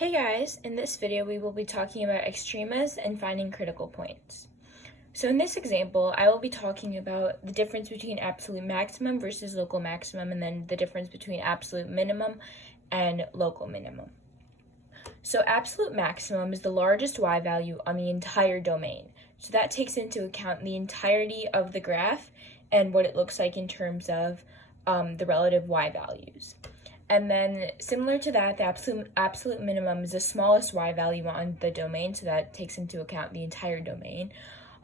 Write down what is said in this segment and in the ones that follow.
Hey guys, in this video we will be talking about extremas and finding critical points. So in this example, I will be talking about the difference between absolute maximum versus local maximum, and then the difference between absolute minimum and local minimum. So absolute maximum is the largest y value on the entire domain. So that takes into account the entirety of the graph and what it looks like in terms of the relative y values. And then similar to that, the absolute minimum is the smallest y value on the domain, so that takes into account the entire domain.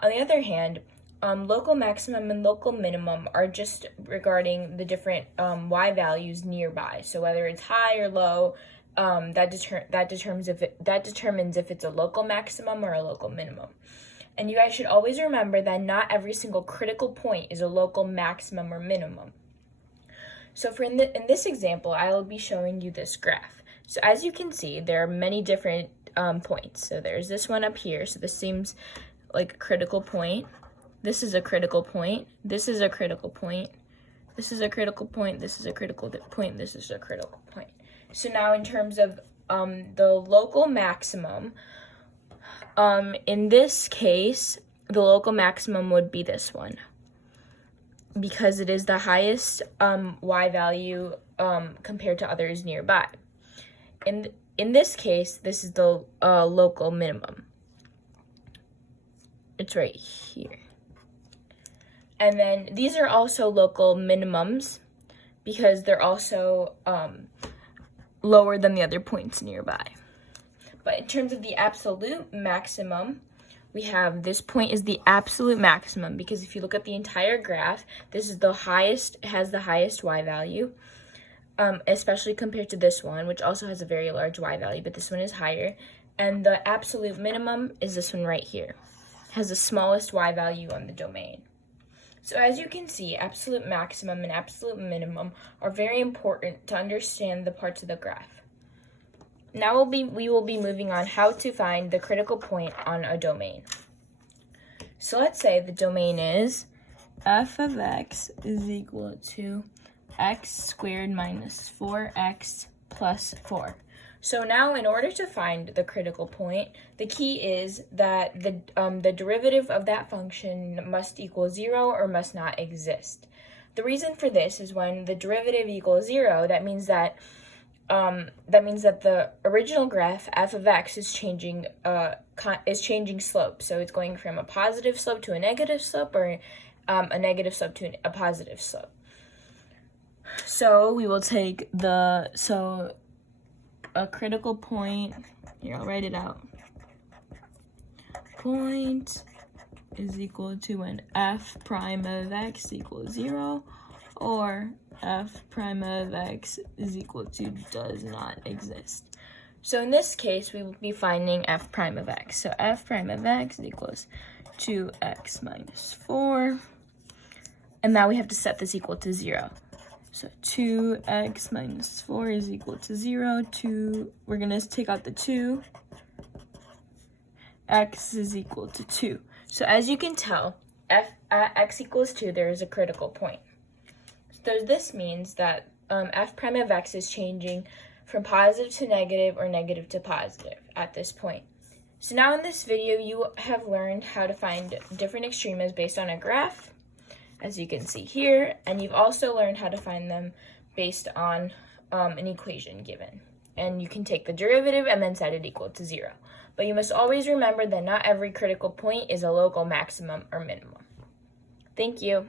On the other hand, local maximum and local minimum are just regarding the different y values nearby. So whether it's high or low, that determines if it's a local maximum or a local minimum. And you guys should always remember that not every single critical point is a local maximum or minimum. So in this example, I will be showing you this graph. So as you can see, there are many different points. So there's this one up here. So this seems like a critical point. This is a critical point. This is a critical point. This is a critical point. This is a critical point. This is a critical point. So now in terms of the local maximum, in this case, the local maximum would be this one, because it is the highest y value compared to others nearby. In this case, this is the local minimum. It's right here. And then these are also local minimums because they're also lower than the other points nearby. But in terms of the absolute maximum, we have this point is the absolute maximum, because if you look at the entire graph, this is the highest, has the highest y value, especially compared to this one, which also has a very large y value, but this one is higher. And the absolute minimum is this one right here, has the smallest y value on the domain. So as you can see, absolute maximum and absolute minimum are very important to understand the parts of the graph. Now we will be moving on how to find the critical point on a domain. So let's say the domain is f of x is equal to x squared minus 4x plus 4. So now in order to find the critical point, the key is that the derivative of that function must equal 0 or must not exist. The reason for this is when the derivative equals 0, that means that the original graph f of x is changing slope. So it's going from a positive slope to a negative slope, or a negative slope to a positive slope. So we will take a critical point, here I'll write it out. Point is equal to when f prime of x equals 0, or f prime of x is equal to does not exist. So in this case, we will be finding f prime of x. So f prime of x equals 2x minus 4. And now we have to set this equal to 0. So 2x minus 4 is equal to 0. We're going to take out the 2. X is equal to 2. So as you can tell, f at x equals 2, there is a critical point. So this means that f prime of x is changing from positive to negative or negative to positive at this point. So now in this video, you have learned how to find different extremas based on a graph, as you can see here, and you've also learned how to find them based on an equation given. And you can take the derivative and then set it equal to 0. But you must always remember that not every critical point is a local maximum or minimum. Thank you.